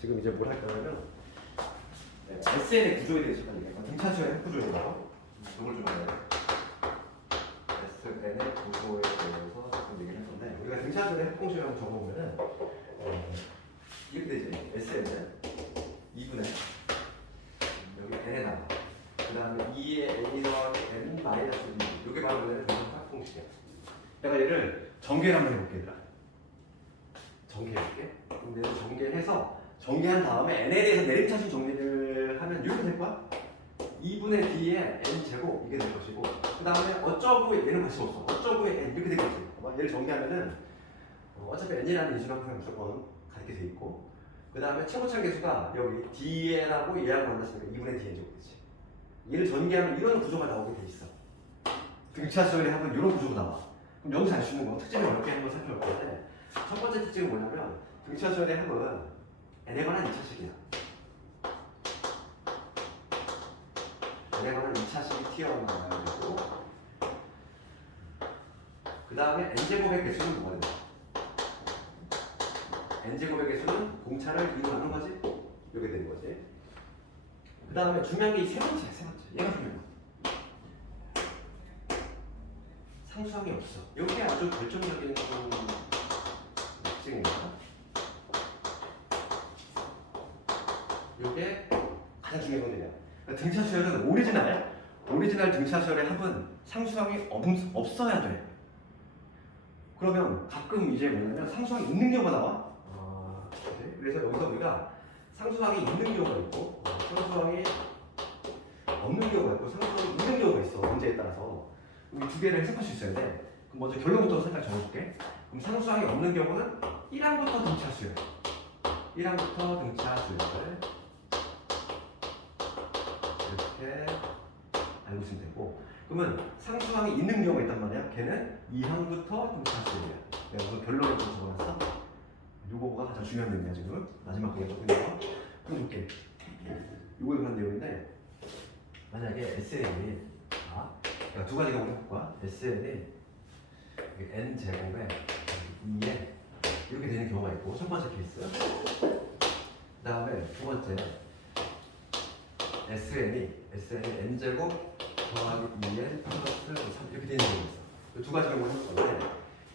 지금 이제 뭘 할 거냐면 SN의 구조에 대해서 얘기할까? 등차수열의 핵구조에 대해서 이걸 좀 알아요. SN의 구조에 대해서 조금 얘기를 할 건데 우리가 등차수열의 핵공식이라고 적어보면은 이렇게 되지. SN은 2분의 여기 n에다가 그 다음에 2의 n이 더하기 n 마이너스 2 이게 바로 원래는 핵공식이야. 내가 얘를 전개를 한번 해볼게 얘들아. 전개해볼게. 그럼 얘를 전개해서 전개한 다음에 n에 대해서 내림차순 정리를 하면 이렇게 될 거야. 2분의 d의 n제곱 이게 될 것이고 그 다음에 어쩌고 얘는 관심 없어. 어쩌고의 n 이렇게 될 거지. 얘를 전개하면은 어차피 n이라는 인수만큼은 무조건 가르게 돼 있고 그 다음에 최고차 계수가 여기 dn하고 얘하고 만났으니까 2분의 dn 제곱 되지. 얘를 전개하면 이런 구조가 나오게 돼 있어. 등차수열의 합은 이런 구조가 나와. 그럼 여기서 알 수 있는 건 특징을 어렵게 한번 살펴볼 건데 첫 번째 특징은 뭐냐면 등차수열의 합은 n에 관한 2차식이야. n에 관한 2차식이 튀어나와야 되고 그 다음에 n제곱의 개수는 뭐가 돼? n제곱의 개수는 공차를 이용하는 거지? 이렇게 되는 거지. 그 다음에 중요한 게 이 세 번째야, 세 번째. 얘가 중요한 거. 상수항이 없어. 여기에 아주 결정적인 특징입니다. 이게 가장 중요한 건데요. 그러니까 등차수열은 오리지널 등차수열의 합은 상수항이 없어야 돼. 그러면 가끔 이제 뭐냐면 상수항이 있는 경우가 나와. 네. 그래서 여기서 우리가 상수항이 있는 경우가 있고 상수항이 없는 경우가 있고 상수항이 있는 경우가 있어. 문제에 따라서. 이 두 개를 해석할 수 있어야 돼. 그럼 먼저 결론부터 살짝 적어볼게. 그럼 상수항이 없는 경우는 1항부터 등차수열 1항부터 등차수열 이렇게 알고 있으면 되고 그러면 상수항이 있는 경우가 있단 말이야. 걔는 2항부터 등차수열이야. 내가 무슨 결론을 좀 적어놨어? 요거가 가장 중요한 내용이야 지금. 마지막 거에 적은 거. 그럼 볼게. 요거에 관한 내용인데 만약에 SN이 그러니까 두 가지가 우리 할 거야. SN이 n제곱에 2에 이렇게 되는 경우가 있고 첫 번째 케이스 그 다음에 두 번째 SN이 n제곱 더하기 2n 플러스 3 이렇게 되는 경우가 있어. 두 가지 경우를 할 건데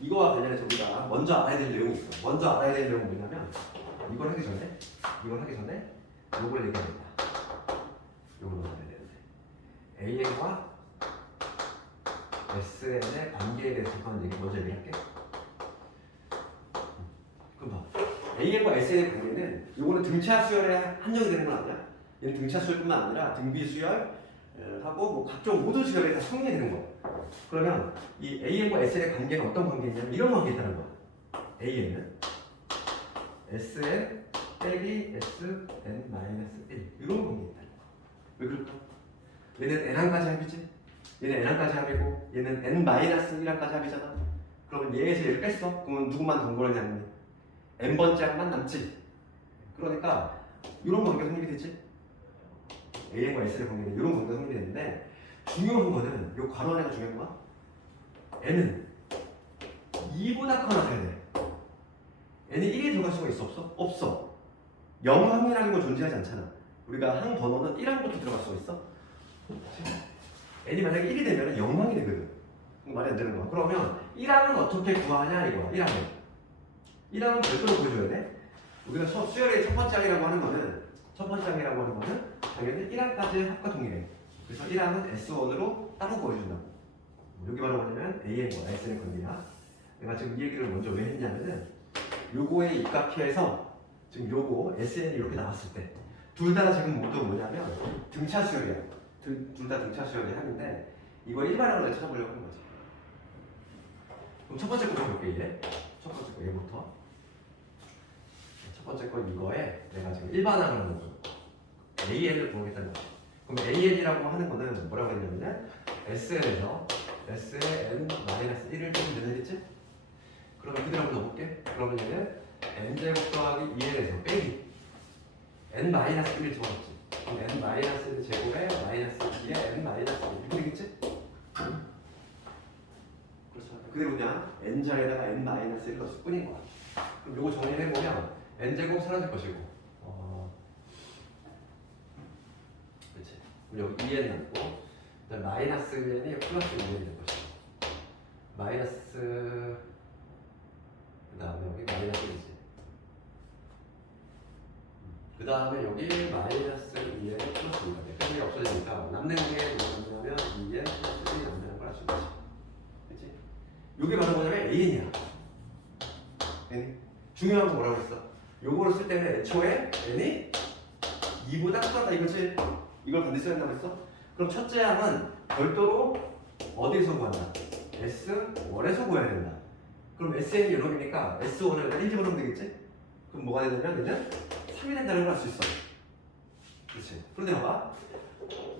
이거와 관련해서 우리가 먼저 알아야 될 내용이 있어. 먼저 알아야 될 내용은 뭐냐면 이걸 하기 전에 요걸 얘기해야 된다. 요걸 알아야 되는데 AN과 SN의 관계에 대해서 먼저 얘기할게. 그럼 봐. AN과 SN의 관계는 요거는 등차 수열에 한정이 되는 건 아니야. 얘는 등차 수열뿐만 아니라 등비 수열 하고 뭐 각종 모든 수열에 다 성립이 되는 거야. 그러면 이 AN과 SN의 관계는 어떤 관계냐면 이런 관계가 있다는 거야. AN은 SN 빼기 SN-1 이런 관계가 있다는 거야. 왜 그럴까? 얘는 N항까지 합이지? 얘는 n항까지 합이고 얘는 n-1항까지 합이잖아. 그러면 얘에서 얘를 뺐어. 그러면 누구만 동거하냐면 n번째 항만 남지. 그러니까 이런 관계가 성립이 되지. AN과 S의 관계는 이런 관계가 성립이 되는데 중요한 거는 이 괄호 안에가 중요한 거야. n은 2보다 커나 돼야 돼. n이 1이 들어갈 수가 있어 없어? 없어. 0항이라는 건 존재하지 않잖아. 우리가 항 번호는 1항부터 들어갈 수가 있어? n이 만약에 1이 되면 0항이 되거든. 말이 안 되는 거야. 그러면 1항은 어떻게 구하냐 이거야. 1항은 별도로 구해줘야 돼. 우리가 수열의 첫 번째 항이라고 하는 거는 당연히 1항까지 합과 동일해. 그래서 1항은 S1으로 따로 구해준다고. 여기 바로 뭐냐면 AN과 SN의 관계야. 내가 지금 이 얘기를 먼저 왜 했냐면은 요거에 입각해서 지금 요거 SN이 이렇게 나왔을 때 둘 다 지금 모두 뭐냐면 등차 수열이야. 둘 다 등차 수열의 합인데 이거 일반항으로 찾아보려고 하는 거지. 그럼 첫 번째 거 볼게 이제. 첫 번째 거 얘부터. 첫 번째 거 이거에 내가 지금 일반항을 하는 거죠. AN을 구하겠다는 거지. 그럼 AN이라고 하는 거는 뭐라고 했냐면 SN에서 S의 n-1을 빼면 되겠지? 그러면 그대로 한번 넣어볼게. 그러면 얘는 n제곱 더하기 2n에서 빼기 n-1을 집어넣지. 그럼 n-1 제곱에 마이너스 2에 n-1 이렇게 되겠지? 그렇죠. 그대로 그냥 n자에다가 n-1을 넣었을 뿐인 거야. 그럼 요거 정리를 해보면 n제곱 사라질 것이고 여기 2n 남고 그다음 마이너스 1n이 플러스 2n이 될 것이고 마이너스 그 다음에 여기 마이너스 1이지 그 다음에 여기 마이너스 2n 플러스 2가 돼. 1이 없어지니까 남는 게 뭐냐면 2n 플러스 1이 남는 걸 알 수 있지. 그치? 요게 바로 뭐냐면 an이야. n. 중요한 거 뭐라고 했어? 요거를 쓸 때는 애초에 n이 2보다 크다 이거지? 이걸 반드시 써야 한다고 했어? 그럼 첫째 항은 별도로 어디에서 구한다? S1에서 구해야 된다. 그럼 SN이 이놈이니까 S1을 1 집어넣으면 되겠지? 그럼 뭐가 되냐면 얘는 3이 된다는 걸 알 수 있어. 그렇지. 그런데 봐봐.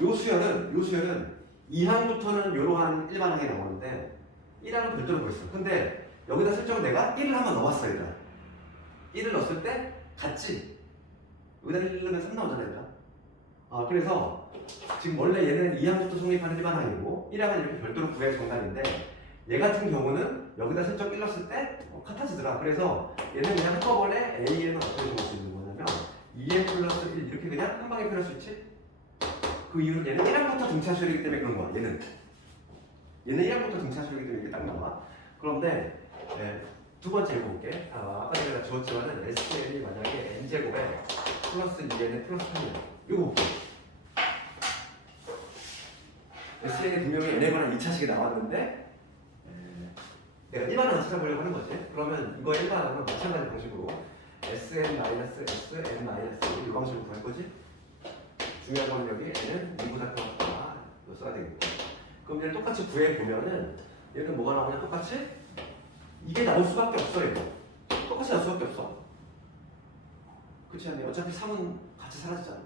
요 수열은 2항부터는 이러한 일반항이 나오는데 1항은 별도로 구했어. 근데 여기다 설정을 내가 1을 한번 넣었어 일단. 1을 넣었을 때 같지? 여기다 1 넣으면 3 나오잖아 일단. 그래서 지금 원래 얘는 2항부터 성립하는 일반항이고 1항은 이렇게 별도로 구해야 정답인데 얘 같은 경우는 여기다 설정 1 넣었을 때 같아지더라. 그래서 얘는 그냥 한꺼번에 A에는 어떻게 적을 수 있는 거냐면 2n 플러스 1 이렇게 그냥 한 방에 표현할 수 있지? 그 이유는 얘는 1항부터 등차수열이기 때문에 그런 거야. 얘는 1항부터 등차수열이기 때문에 이렇게 딱 나와. 그런데 두 번째 읽어볼게. 아까 내가 주었지만은 SN이 만약에 n제곱에 플러스 2n에 플러스 3이야. 이거 볼게. SN이 분명히 n에 관한 2차식이 나왔는데 내가 일반항을 찾아보려고 하는 거지. 그러면 이거 일반항은 마찬가지 방식으로 Sn-SN-이 방식으로 구할 거지. 중요한 건 여기 n은 2보다 크다. 이거 써야 되겠고. 그럼 얘를 똑같이 구해보면은 얘는 뭐가 나오냐 똑같이? 이게 나올 수밖에 없어 이거. 똑같이 나올 수밖에 없어. 그렇지 않니? 어차피 3은 같이 사라지잖아.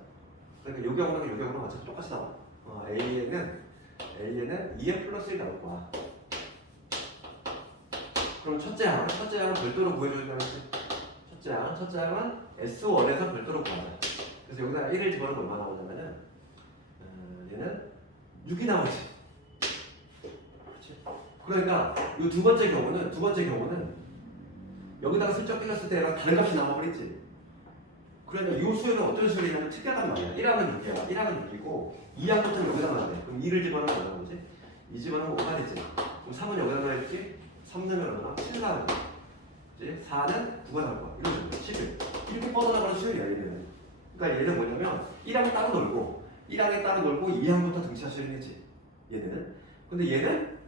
그러니까 요 경우랑 요 경우랑 어차피 똑같이 나와. A에는 2n 플러스 1 나올 거야. 그럼 첫째 항은 별도로 구해줘야지. 첫째 항은 S1에서 별도로 구하자. 그래서 여기다 1을 집어넣으면 얼마 나오냐면은 얘는 6이 나오지. 그렇지? 그러니까 이 두 번째 경우는 여기다가 슬쩍 끼렸을 때랑 다른 값이 나와버리지. 그러니까 이 수열은 어떤 수열이냐면 특이하단 말이야. 1항은 6이야. 1항은 6이고 2항부터는 여기다 넣어야 돼. 그럼 2를 집어넣으면 얼마 나오지? 2 집어넣으면 5가 되지. 그럼 3은 여기다 넣어야지. 3 넣으면 얼마? 7 나올 거야. 4는 9가 나올 거야. 이런 식으로 11. 이렇게 뻗어나가는 수열이야 얘는. 그러니까 얘는 뭐냐면 1항에 따로 놀고 2항부터 등차 수열이지. 얘는. 근데 얘는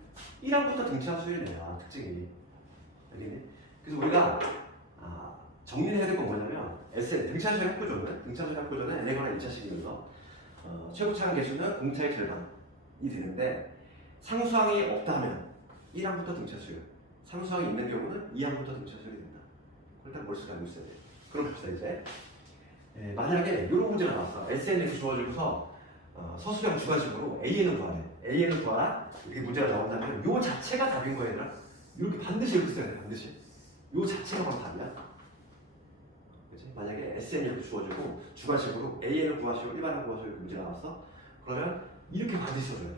1항부터 등차 수열이야. 특징이. 알겠니? 그래서 우리가 정리를 해야 될 건 뭐냐면 SN 등차 수열 합구조는 n에 관한 1차식이면서 최고차항 개수는 공차의 절반이 되는데 상수항이 없다면 1항부터 등차 수열, 상수항이 있는 경우는 2항부터 등차 수열이 된다. 일단 머릿속에 알고 있어야 돼. 그럼 봅시다 이제. 만약에 이런 문제가 나왔어. SN이 이렇게 주어지고서 서술형 주관식으로 AN을 구하래. AN을 구하라. 이렇게 문제가 나온다면 요 자체가 답인 거야 얘들아. 이렇게 반드시 이렇게 써야 돼. 반드시. 요 자체가 바로 답이야. 그치? 만약에 SN이 이렇게 주어지고 주관식으로 AN을 구하시고 일반항 구하시고 이렇게 문제가 나왔어. 그러면 이렇게 반드시 써줘야 돼.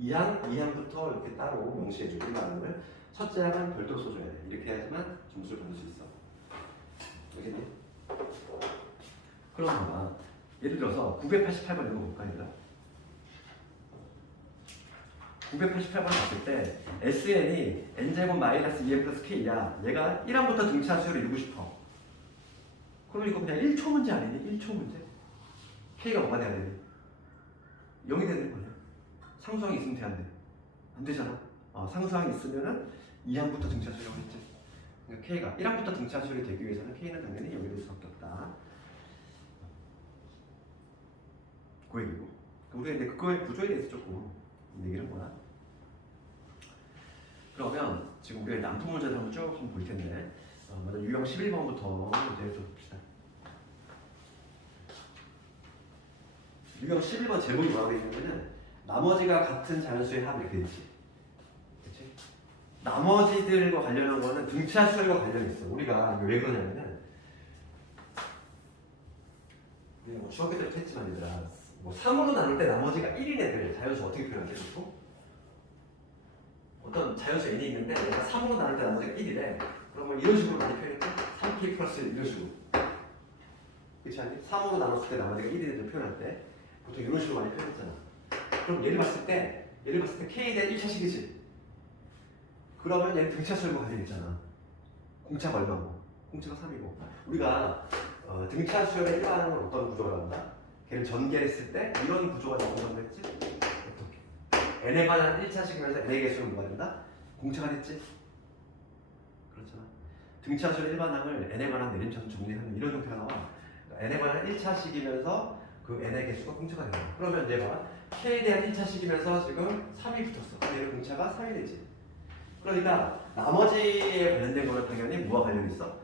2항부터 이렇게 따로 명시해주고 일반항을 첫째 항은 별도로 써줘야 돼. 이렇게 해야지만 점수를 받을 수 있어. 알겠니? 그럼 예를 들어서 988번 읽어볼까 얘들아? 988번 봤을 때 SN이 n제곱 마이너스 2n 플러스 k야. 얘가 1항부터 등차 수열을 이루고 싶어. 그럼 이거 그냥 1초 문제 아니니? 1초 문제? k가 뭐가 돼야 되니? 0이 되는 거냐? 상수항이 있으면 돼, 안 돼? 안 되잖아. 상수항이 있으면은 2항부터 등차 수열을 했지. 그러니까 k가 1항부터 등차 수열이 되기 위해서는 k는 당연히 0이 될 수밖에 없다. 그 얘기고. 우리가 이제 그거의 구조에 대해서 조금 얘기를 한 거야. 그러면 지금 우리가 남품 문제를 한번 쭉 한번 볼 텐데 먼저 유형 11번부터 문제를 좀 봅시다. 유형 11번 제목이 뭐라고 되어 있냐면은 나머지가 같은 자연수의 합 이렇게 되지. 그렇지? 나머지들과 관련한 거는 등차 수열과 관련이 있어. 우리가 왜 그러냐면은 뭐 중학교 때부터 했지만 얘들아 3으로 나눌 때 나머지가 1인 애들 자연수 어떻게 표현하지? 보통? 어떤 자연수 n이 있는데 얘가 3으로 나눌 때 나머지가 1이래. 그러면 이런 식으로 많이 표현했죠? 3k 플러스 1 이런 식으로. 그렇지 않니? 3으로 나눴을 때 나머지가 1인 애들 표현할 때 보통 이런 식으로 많이 표현했잖아. 그럼 얘를 봤을 때 K에 대한 1차식이지. 그러면 얘는 등차수열과 관련이 있잖아. 공차가 얼마고? 공차가 3이고. 우리가 등차수열의 일반항은 어떤 구조가 나온다? 걔를 전개했을 때 이런 구조가 나온다고 했지? 어떻게? n에 관한 1차식이면서 n의 개수는 뭐가 된다? 공차가 됐지? 그렇잖아. 등차수열 일반항을 n에 관한 내림차수 정리하면 이런 형태가 나와. 그러니까 n에 관한 1차식이면서 그 n의 개수가 공차가 된다. 그러면 얘가 k에 대한 1차식이면서 지금 3이 붙었어. 그럼 얘는 공차가 3이 되지. 그러니까 나머지에 관련된 거는 당연히 뭐와 관련이 있어?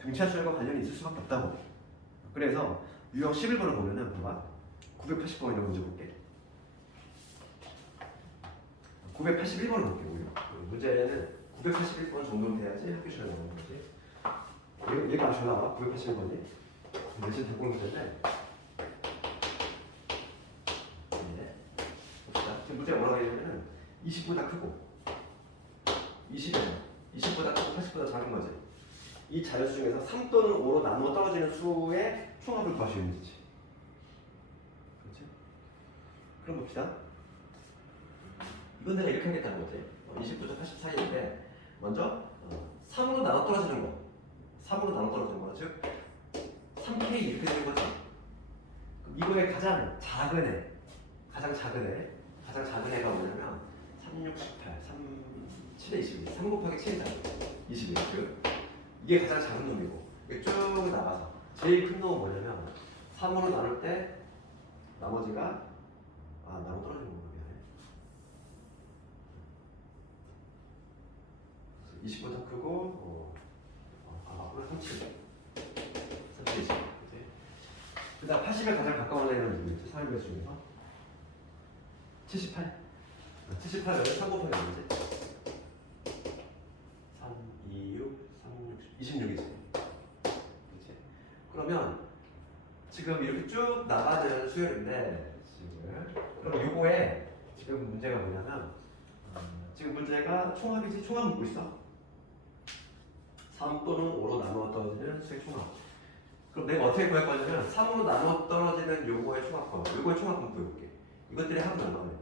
등차수열과 관련이 있을 수밖에 없다고. 그래서 유형 11번을 보면은 봐봐. 980번이라고 문제 볼게. 981번을 볼게 오히려. 문제는 981번 정도는 돼야지 학교 시간에 나오는 거지. 얘가 잘 나와. 981번이. 내신 대공 문제인데. 네. 봅시다. 지금 문제가 뭐라고 하냐면은 20보다 크고 20보다 크고 80보다 작은 거지. 이 자연수 중에서 3 또는 5로 나누어 떨어지는 수의 총합을 구하시는 거지. 그렇지? 그럼 봅시다. 이건 내가 이렇게 하겠다는 거지. 20부터 80 사이인데 먼저 3으로 나눠 떨어지는 거. 3으로 나눠 떨어지는 거. 즉 3K 이렇게 되는 거지. 이거의 가장 작은 애가 뭐냐면 3, 6, 18, 7에 21, 3 곱하기 7이잖아. 21. 이게 가장 작은 놈이고 이게 쭉 나가서 제일 큰 놈은 뭐냐면 3으로 나눌 때 나머지가 나눠 떨어지는 거구나. 미안해. 20보다 크고 앞으로 37 20. 그 다음 80에 가장 가까운 애는 누구였지? 3의 배수 중에서 78 78을 3 곱하기 얼마지? 3, 2, 6, 3, 6, 26이지. 그치? 그러면 지금 이렇게 쭉 나가는 수열인데 그럼 요거에 지금 문제가 뭐냐면 지금 문제가 총합이지. 총합 묻고 있어. 3 또는 5로 나누어 떨어지는 수의 총합. 그럼 내가 어떻게 구할 거냐면 3으로 나누어 떨어지는 요거의 총합과 요거의 총합을 구해볼게. 이것들의 합은 얼마나 되니?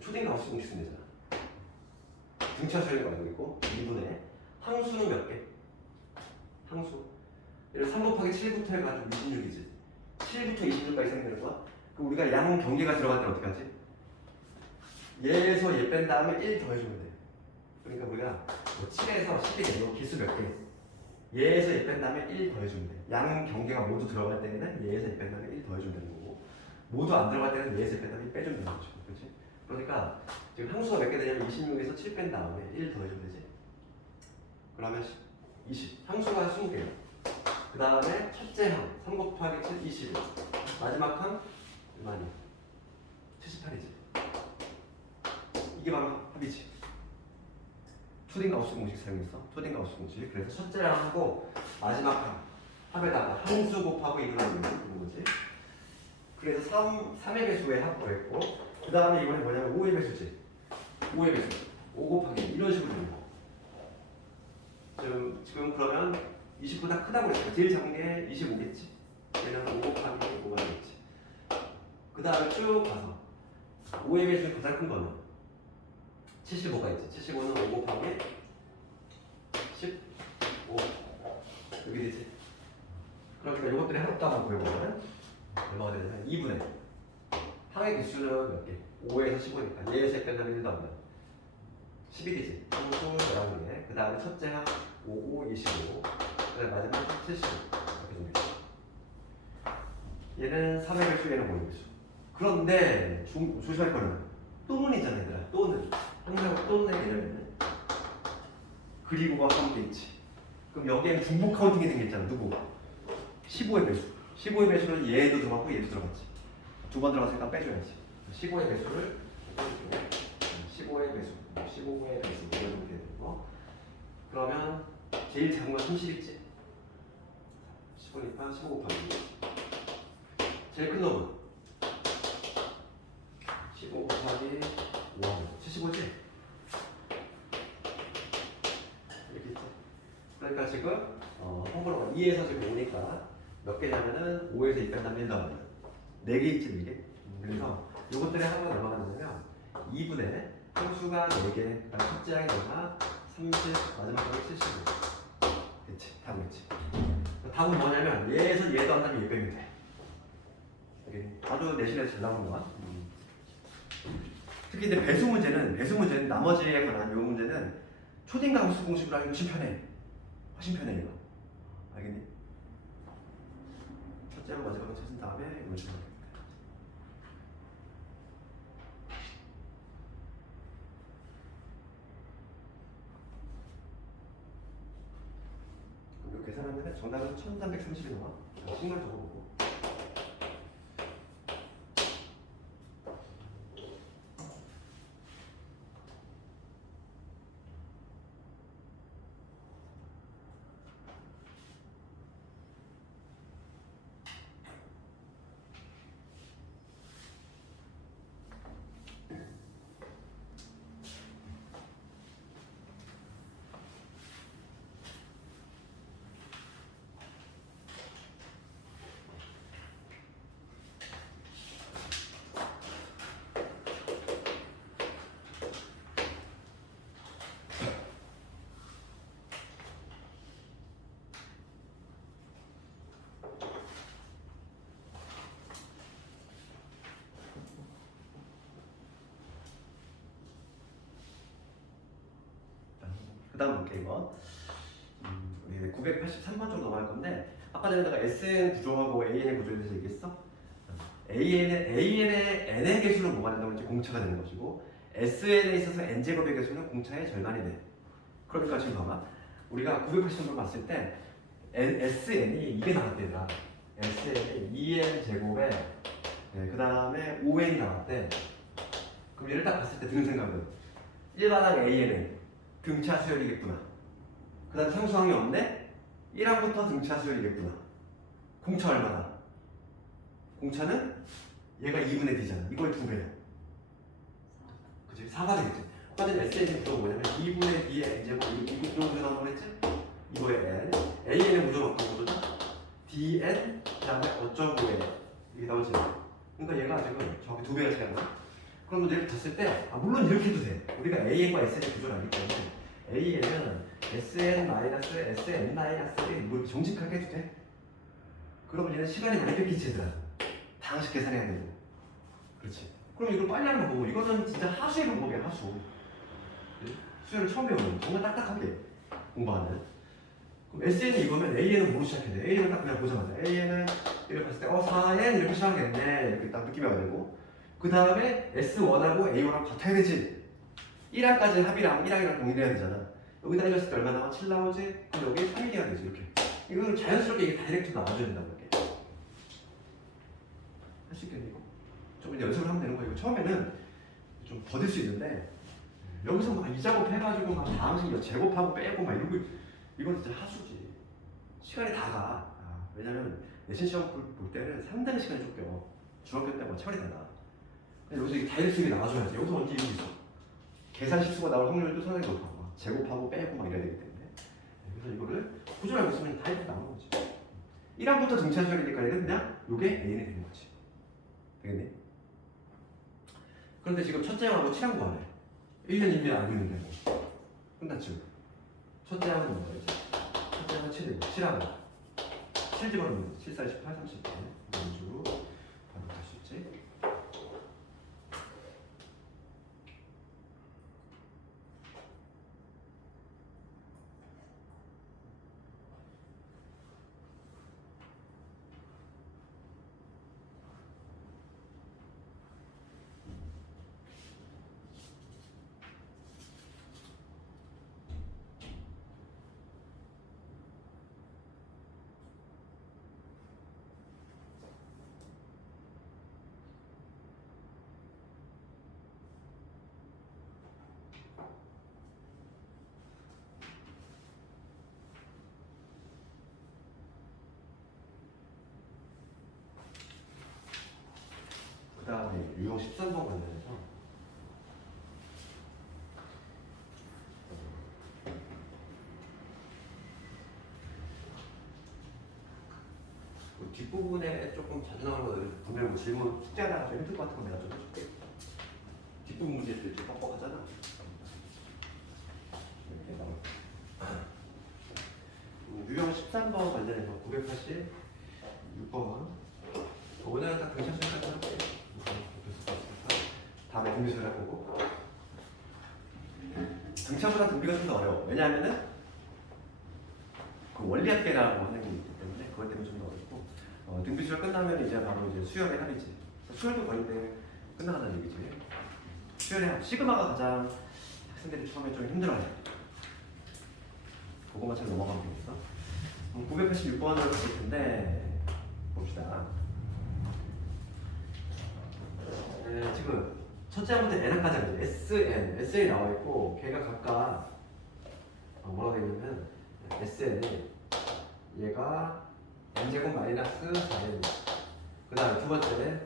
초딩 가우스 공식 쓰면 되잖아. 등차수열이 가지고 있고 2분의 항수는 몇 개? 항수. 얘를 3 곱하기 7부터 해가지고 26이지. 7부터 26까지 생기는 거야. 그럼 우리가 양 경계가 들어갈 때 어떻게 하지? 얘에서 얘 뺀 다음에 1 더해주면 돼. 그러니까 우리가 7에서 10에 개수 몇 개? 얘에서 얘 뺀 다음에 1 더해주면 돼. 양 경계가 모두 들어갈 때는 얘에서 얘 뺀 다음에 1 더해주면 되는 거고 모두 안 들어갈 때는 얘에서 얘 뺀 다음에 1 빼주면 되는 거죠. 그렇지? 그러니까 지금 항수가 몇 개 되냐면 26에서 7 뺀 다음에 1 더해주면 되지. 그러면 20. 항수가 20개예요. 그 다음에 첫째 항 3 곱하기 7, 21. 마지막 항 얼마니? 78이지. 이게 바로 합이지. 초딩 가우스 공식 사용했어. 초딩 가우스 공식. 그래서 첫째 항하고 마지막 항 합에다가 항수 곱하고 2를 하는 거지. 그래서 3의 배수의 합 구했고 그 다음에 이번에 뭐냐면 5의 배수지. 5의 배수. 5 곱하기 이런 식으로 되는 거. 지금 그러면 20보다 크다고 그랬어. 제일 작은 게 25겠지. 얘는 5 곱하기 5가 되겠지. 그 다음에 쭉 가서 5의 배수의 가장 큰 거는 75가 있지. 75는 5 곱하기 15 여기 되지. 그러니까 이것들이 합답하고 구해보면 얼마가 되냐면 2분의 항의 개수는 몇 개? 5에서 15니까 얘에서 빼면 1도 안 나. 11이지. 항수 11개. 그 다음에 첫째 항 5, 5, 25. 그 다음에 마지막 75. 이렇게 좀 되죠. 얘는 3의 개수, 얘는 5의 개수. 그런데 조심할 거는 또는이잖아 얘들아. 또는. 항상 또는의 개념에는 그리고가 함께 있지. 그럼 여기에는 중복 카운팅이 생겼잖아. 누구? 15의 배수. 15의 배수는 얘도 들어갔고 얘도 들어갔지. 두 번 들어갔으니까 빼줘야지. 15의 배수를 15의 배수, 15의 배수 이렇게 되는 거. 그러면 제일 작은 건 30있지. 15니까 15 곱하기 제일 큰 놈은 15 곱하기 5하면 75지? 이렇게 있지. 그러니까 지금 홍보로가 2에서 지금 5니까 몇 개냐면은 5에서 2까지 하면 1 더하면 4개 있지 4개. 그래서 요것들에 하나가 얼마가 나오냐면 2분의 상수가 4개, 그다음 첫째 항이 얼마? 30, 마지막 항이 75. 그치, 답이겠지. 답은 뭐냐면 얘에서 얘 더한다면 얘 빼면 돼. 이게 아주 내신에서 잘 나오는 거야. 특히 이제 배수 문제는 나머지에 관한 요 문제는 초딩과 함수 공식으로 하기 훨씬 편해. 훨씬 편해 이거. 알겠니? 첫째로 마지막으로 찾은 다음에 이걸 주면 돼. 이거 계산하면 정답은 1330이 나와. 신경 적어보고. 그 다음 볼게 이거. 우리 983번 쪽으로 넘어갈 건데 아까 전에 내가 SN 구조하고 AN의 구조에 대해서 얘기했어. AN의 n의 개수는 뭐가 된다고 했지? 공차가 되는 것이고 SN에 있어서 n제곱의 개수는 공차의 절반이 돼. 그러니까 지금 봐봐. 우리가 983번 봤을 때 SN이 이게 나왔대 얘들아. SN이 2n 제곱에 그 다음에 5n이 나왔대. 그럼 얘를 딱 봤을 때 드는 생각은 일반항 AN은 등차 수열이겠구나. 그 다음 상수항이 없네? 1항부터 등차 수열이겠구나. 공차 얼마나? 공차는 얘가 2분의 D잖아. 이거의 2배야. 그치? 4가 되겠지. 아까 전에 SN이 구조가 뭐냐면 2분의 D의 N제곱 이거 구조 나오는 거 했지? 이거의 N AN의 구조는 어떤 구조다? DN 그 다음에 어쩌고에 이게 나오지. 그러니까 얘가 지금 저기 2배가 차이가 나. 그럼 얘를 봤을 때 물론 이렇게 해도 돼. 우리가 AN과 SN의 구조를 알기 때문에 AN은 SN-SN-1 뭐 이렇게 정직하게 해도 돼. 그러면 얘는 시간이 많이 뺏기지 얘들아. 다 하나씩 계산해야 되고. 그렇지. 그럼 이걸 빨리 하는 거고 이거는 진짜 하수의 방법이야 하수. 수열을 처음 배우는 정말 딱딱하게 공부하는. 그럼 SN이 이거면 AN은 뭐로 시작해야 돼? AN은 딱 그냥 보자마자 AN은 이렇게 봤을 때 4N 이렇게 시작하겠네 이렇게 딱 느낌이 와야 되고 그 다음에 S1하고 A1하고 같아야 되지. 1항까지 합이랑 1항이랑 동일해야 되잖아. 여기다 해줬을 때 얼마 나와? 7 나오지? 그럼 여기 3이 돼야 되지 이렇게. 이거는 자연스럽게 이게 다이렉트로 나와줘야 된다고 이렇게. 할 수 있겠니 이거? 좀 이제 연습을 하면 되는 거야. 이거 처음에는 좀 버틸 수 있는데 여기서 막 이 작업 해가지고 막 다음식 제곱하고 빼고 막 이러고 이건 진짜 하수지. 시간이 다 가. 왜냐면 내신 시험 볼 때는 상당히 시간이 쫓겨. 중학교 때 뭐 차원이 달라. 여기서 이 다이렉트하게 나와줘야지. 여기서 언제 이런 게 있어? 계산 실수가 나올 확률도 상당히 높아. 제곱하고 빼고 막 이래야 되기 때문에. 그래서 이거를 구조를 알고 있으면 다이렉트 나오는 거지. 1항부터 등차 수열이니까 얘는 그냥 요게 A이 되는 거지. 되겠니? 그런데 지금 첫째 항하고 7항 구하래. 1년 이미 알고 있는데 뭐. 끝났지. 첫째 항은 뭐야 이제? 첫째 항은 7이고 7항은 7 집어넣으면 7, 4, 18, 30 이런 식으로 바로 갈 수 있지. 그 다음에 유형 13번 관련해서 뒷부분에 조금 자주 나오는 거들 분명히 뭐 질문 숙제하다가 좀 힘들 것 같은 거 내가 좀 해줄게. 뒷부분 문제들 좀 뻑뻑하잖아. 이렇게 나올 유형 13번 관련해서 986번 오늘은 딱 등차수까지 할게. 다음에 등비수를 해보고 등차보다 등비가 좀 더 어려워. 왜냐하면은 그 원리학계라고 하는 게 있기 때문에 그것 때문에 좀 더 어렵고 등비수가 끝나면 이제 바로 이제 수열의 합이지. 수열도 거의 끝나가는 얘기지. 수열의 합. 시그마가 가장 학생들이 처음에 좀 힘들어해. 그거만 잘 넘어가면 되겠어. 986번을 볼 텐데 봅시다. 지금 첫째 문제 n까지 하죠. SN 나와 있고 걔가 각각 뭐라고 되어 있냐면 SN이 얘가 n제곱 마이너스 4n. 그 다음에 두 번째는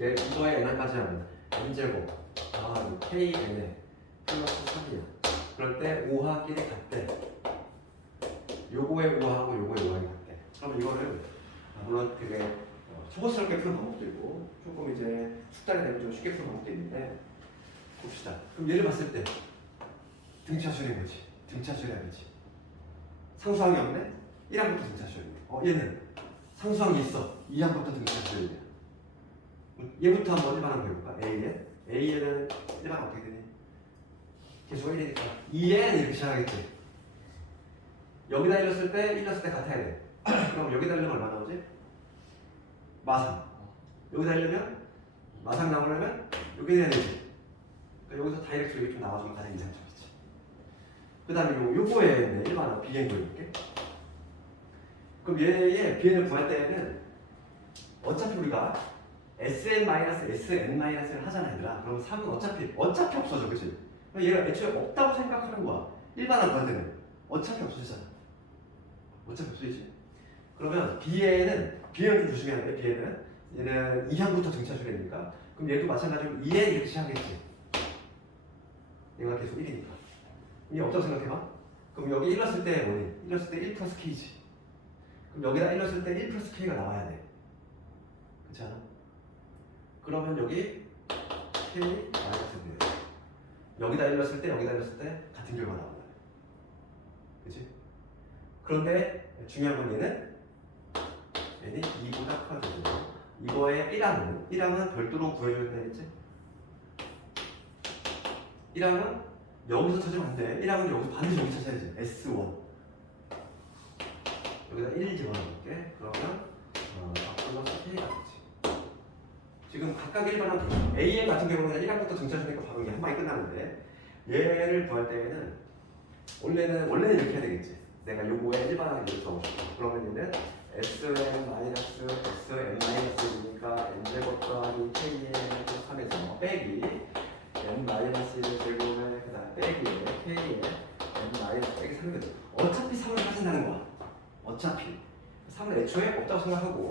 얘 이거의 n까지 하면 n제곱 KN에 플러스 3이야. 그럴 때 5하끼리 같대. 요거의 5하고 요거의 5하기 같대. 그럼 이거를 물론 되게 초보스럽게 푸는 방법도 있고 조금 이제 숙달이 되면 좀 쉽게 푸는 방법도 있는데 봅시다. 그럼 얘를 봤을 때 등차수열인 거지. 등차수열해야 되지. 상수항이 없네? 1항부터 등차수열이네. 얘는 상수항이 있어. 2항부터 등차수열이야. 얘부터 한번 1반항 해볼까? A는 1반항 어떻게 되니? 계속 1이니까 2n 이렇게 시작하겠지. 여기다 일렀을 때 같아야 돼. 그럼 여기다 일르면 얼마 나오지? 마상. 여기다 일르면 마상 나오려면 여기 해야 되지. 그러니까 여기서 다이렉트 이렇게 좀 나와주면 가장 이상적이지. 그 다음에 요거에 일반화 비행 보여줄게. 그럼 얘의 비행을 구할 때에는 어차피 우리가 SN-SN-를 하잖아 얘들아. 그럼 3은 어차피 없어져. 그치? 얘가 애초에 없다고 생각하는 거야. 일반화 구할 때는 어차피 없어지잖아. 어차피 없어지지. 그러면 B에는 좀 조심해야 돼. B에는 얘는 2항부터 등차수열이니까 그럼 얘도 마찬가지로 2n 이렇게 시작하겠지. 얘가 계속 1이니까. 얘 없다고 생각해봐. 그럼 여기 일렀을 때 뭐니? 일렀을 때 1 플러스 K지. 그럼 여기다 일렀을 때 1 플러스 K가 나와야 돼. 그렇지 않아? 그러면 여기 K 마이너스 돼. 여기다 일렀을 때 같은 결과가 나온다. 그치? 그런데 중요한 건 얘는 n이 2보다 커져요. 이거의 1항은 별도로 구해줘야 되겠지? 1항은 여기서 찾으면 안 돼. 1항은 여기서 반드시 여기 찾아야지. S1 여기다 1 집어넣을게. 그러면 플러스 K가 되지. 지금 각각 1반항 AN 같은 경우는 1항부터 등차수니까 바로 이게 한 방에 끝나는데 얘를 구할 때에는 원래는 이렇게 해야 되겠지. 내가 요거에 1반항을 이렇게 써보고 싶어. 그러면 얘는 SN-SN-이니까 n제곱 더하기 KN 3에서 빼기 n-1을 제곱에 그 다음 빼기 KN n- 빼기 3이거든. 어차피 3을 찾는다는 거야. 어차피 3은 애초에 없다고 생각하고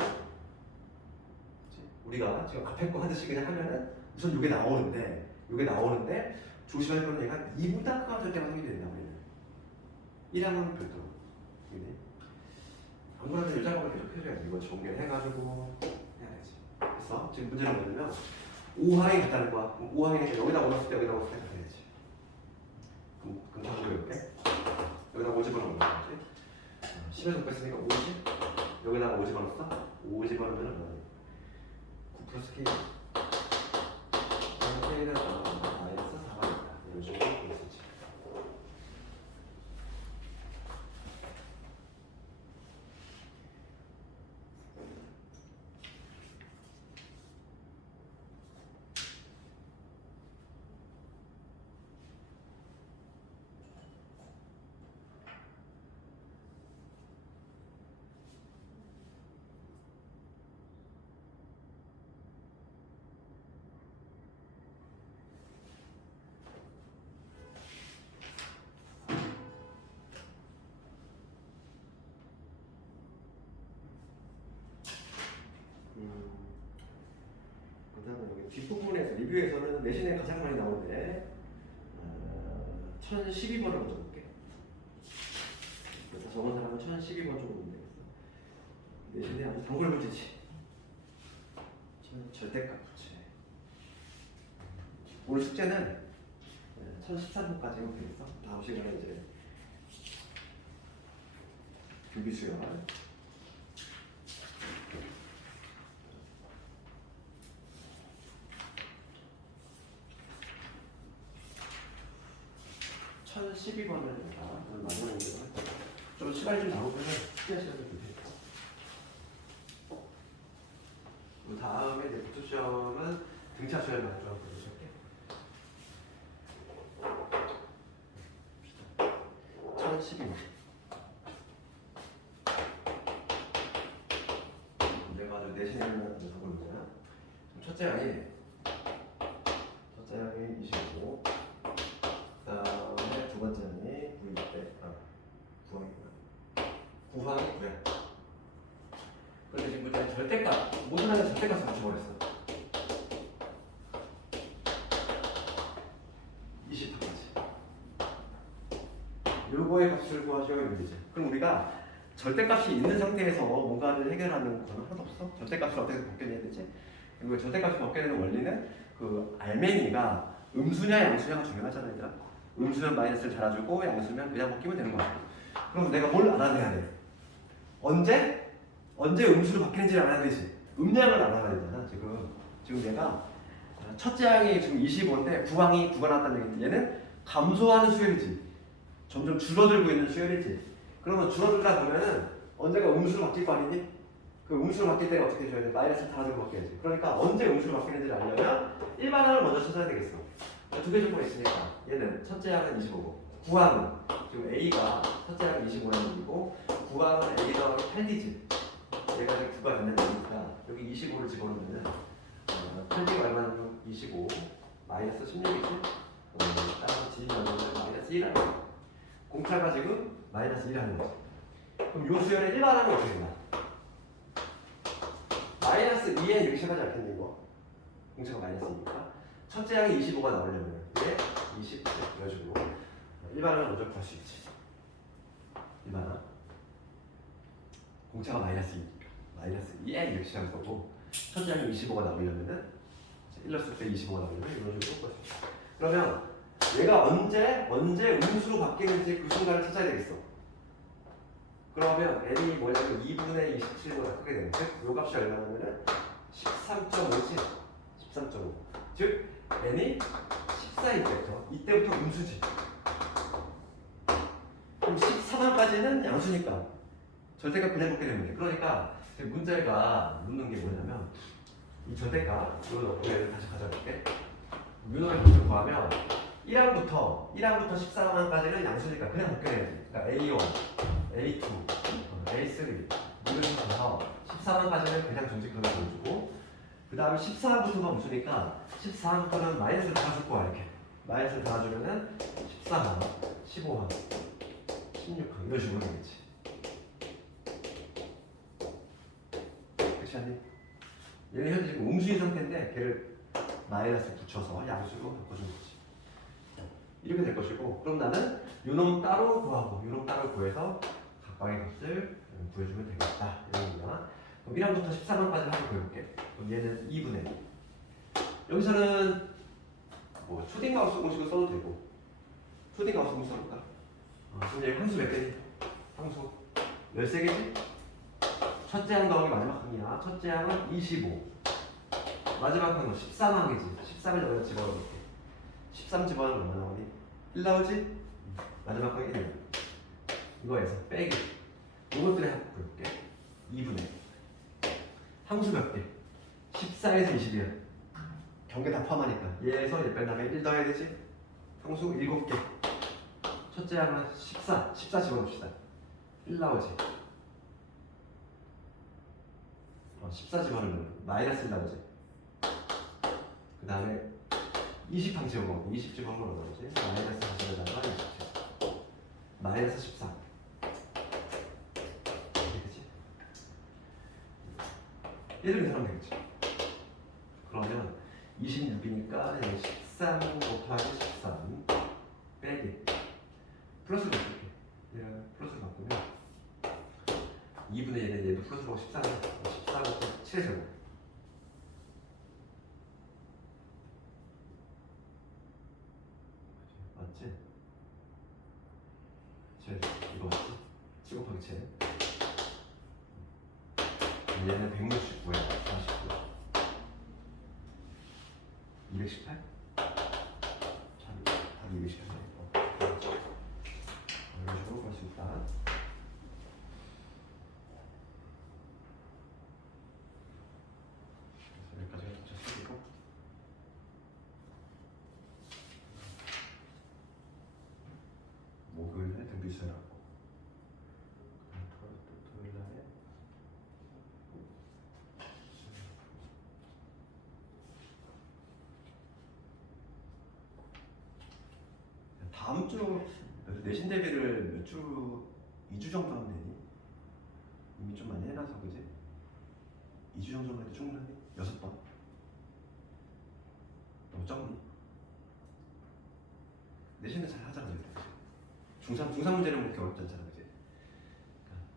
우리가 지금 앞에 거 하듯이 그냥 하면은 우선 요게 나오는데 조심할 건 얘가 2보다 크가 될 때만 생기게 된다고 얘는. 1항은 별도로. 안 그러면 이 작업을 계속 해줘야 돼. 이거 정리해가지고 해야 되지. 그래서 지금 문제는 뭐냐면 5항이 같다는 거야. 5항이니까 여기다 올렸을 때 같아야지. 그럼 다시 해볼게. 여기다 5 집어넣으면 뭐지? 10에서 뺐으니까 50. 여기다가 5 집어넣었어? 5 집어넣으면 뭐야? 9 플러스 K. K는 마이너스 4가 있다. 이런 식으로 볼수 있지. 그다음에 여기 뒷부분에서 리뷰에서는 내신에 가장 많이 나오는데 1012번을 먼저 볼게. 그래서 적은 사람은 1012번 쪽으로 보면 되겠어. 예전에 아주 단골 문제지. 절대값 부채. 오늘 숙제는 1013호까지 되겠어. 다음 시간에 이제 교비수열. 천 12번을 마지막에 좀 시간이 좀 나오면 숙제 시간을 좀 드릴게요. 그 다음에 이제 부투시험은 등차 시험을 가져와 보여줄게. 1012번. 내가 아주 내신에는 적을 문제야. 첫째 양이 25. 그다음에 두 번째 양이 9인데, 구항이 9야. 그런데 지금 문제는 절대값, 모든 하나 절대값을 맞춰버렸어. 20%까지. 요거의 값을 구하셔야 되죠. 그럼 우리가 절대값이 있는 상태에서 뭔가를 해결하는 건 하나도 없어. 절대값을 어떻게 벗겨내야 되지? 그리고 절대값을 벗겨내는 원리는 그 알맹이가 음수냐 양수냐가 중요하잖아, 얘들아. 음수면 마이너스를 달아주고 양수면 그냥 벗기면 되는 거야. 그럼 내가 뭘 알아내야 돼? 언제 음수로 바뀌는지를 알아야 되지. 음량을 알아야 되잖아. 지금 내가 첫째 항이 지금 25인데 구항이 9가 나왔다는 얘기지. 얘는 감소하는 수열이지. 점점 줄어들고 있는 수열이지. 그러면 줄어들다 보면은 언제가 음수로 바뀔 거 아니니? 그 음수로 바뀔 때는 어떻게 해줘야 돼? 마이너스를 달아주고 바뀌어야지. 그러니까 언제 음수로 바뀌는지를 알려면 일반항을 먼저 찾아야 되겠어. 두 개 조건이 있으니까 얘는 첫째 항은 25고 구항은 지금 A가 첫째 항은 25라는 얘기고 구항은 A 더하기 8D지. 얘가 지금 9가 된다는 얘기니까 여기 25를 집어넣으면 8D가 얼마나 25 마이너스 16이지. 따라서 D 넣으면 마이너스 1하는 공차가 지금 마이너스 1하는 거지. 그럼 요 수열의 일반항은 어떻게 되나? 마이너스 2에 이렇게 시작하지 않겠니 이거? 공차가 마이너스 2니까 첫째 항이 25가 나오려면 얘 20 이런 식으로 일반항을 먼저 구할 수 있지. 일반항 공차가 마이너스 2니까 마이너스 2에 이렇게 시작할 거고 첫째 항이 25가 나오려면은 1넣었을 때 25가 나오려면 이런 식으로 구할 수 있어. 그러면 얘가 언제 음수로 바뀌는지 그 순간을 찾아야 되겠어. 그러면 n이 뭐냐면 2분의 27보다 크게 되는 즉 요 값이 얼마냐면은 13.5지. 13.5 즉 n이 14일 때부터 이때부터 음수지. 그럼 14번까지는 양수니까 절대값 그냥 먹게 되면 돼. 그러니까 문제가 묻는 게 뭐냐면 이 절대값 이거 넣고 얘를 다시 가져갈게. 뮤노의 값을 구하면 1항부터 14항까지는 양수니까 그냥 벗겨내야지. 그러니까 A1, A2, A3 이런 식으로 해서 14항까지는 그냥 정직하게 보여주고 그 다음에 14항부터가 음수니까 14항부터는 마이너스를 달아줄 거야. 이렇게 마이너스를 달아주면은 14항, 15항, 16항 이런 식으로 되겠지. 그렇지 않니? 얘는 현재 지금 음수인 상태인데 걔를 마이너스 붙여서 양수로 바꿔준 거지. 이렇게 될 것이고 그럼 나는 요놈 따로 구하고 요놈 따로 구해서 각각의 값을 구해주면 되겠다. 이런 거야. 그럼 1항부터 14항까지 한번 구해볼게. 그럼 얘는 2분의 여기서는 뭐 초딩가우스 공식을 써도 되고 초딩가우스 공식 써볼까? 그럼 얘 함수 몇 개지? 함수 13개지? 첫째 항 더하기 마지막 항이야. 첫째 항은 25 마지막 항은 13항이지. 13을 여기다 집어넣을게. 13 집어넣으면 얼마 나오니? 1 나오지? 마지막 항이 1. 이거에서 빼기. 이것들의 합 볼게. 2분의 함수 몇 개? 14에서 21. 경계 다 포함하니까. 얘에서 얘 뺀 다음에 1 더해야 되지? 함수 7개. 첫째 항은 14 집어넣읍시다. 1 나오지? 14 집어넣으면 마이너스 1 나오지? 그 다음에 20항 집어넣으면 20 집어넣으면 얼마 나오지? 마이너스 40에다가 20 마이너스 14 되겠지? 얘를 계산하면 되겠지? 그러면 26이니까 13 곱하기 13 빼기 플러스를 바꿀게. 플러스를 바꾸면 2분의 1은 얘도 플러스로 14고 7의 제곱. 맞지? 7 이거 맞지? 7 곱하기 7. 얘는 169야. 49. 218? 답이 218이네. 이런 식으로 볼 수 있다. 그래서 여기까지가 붙였고 목요일에 등비수에 나왔고 토요일날에 다음 주 내신 대비를 몇 주, 2주 정도 하면 되니? 이미 좀 많이 해놔서 그지? 2주 정도만 해도 충분하니? 6번 너무 적니? 내신은 잘 하잖아 그지? 중3 문제는 그렇게 어렵지 않잖아 그지? 그러니까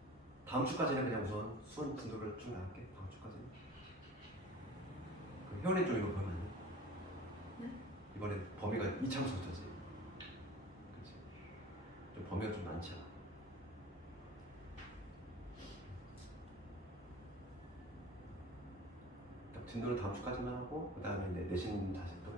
다음 주까지는 그냥 우선 수원 진도를 쭉 나갈게. 다음 주까지는 혜원이 좀 이거 보면 안 돼? 네? 이번에 범위가 이차부터지 그치? 좀 범위가 좀 많지 않아. 진도는 다음 주까지만 하고 그 다음에 내신 다시 또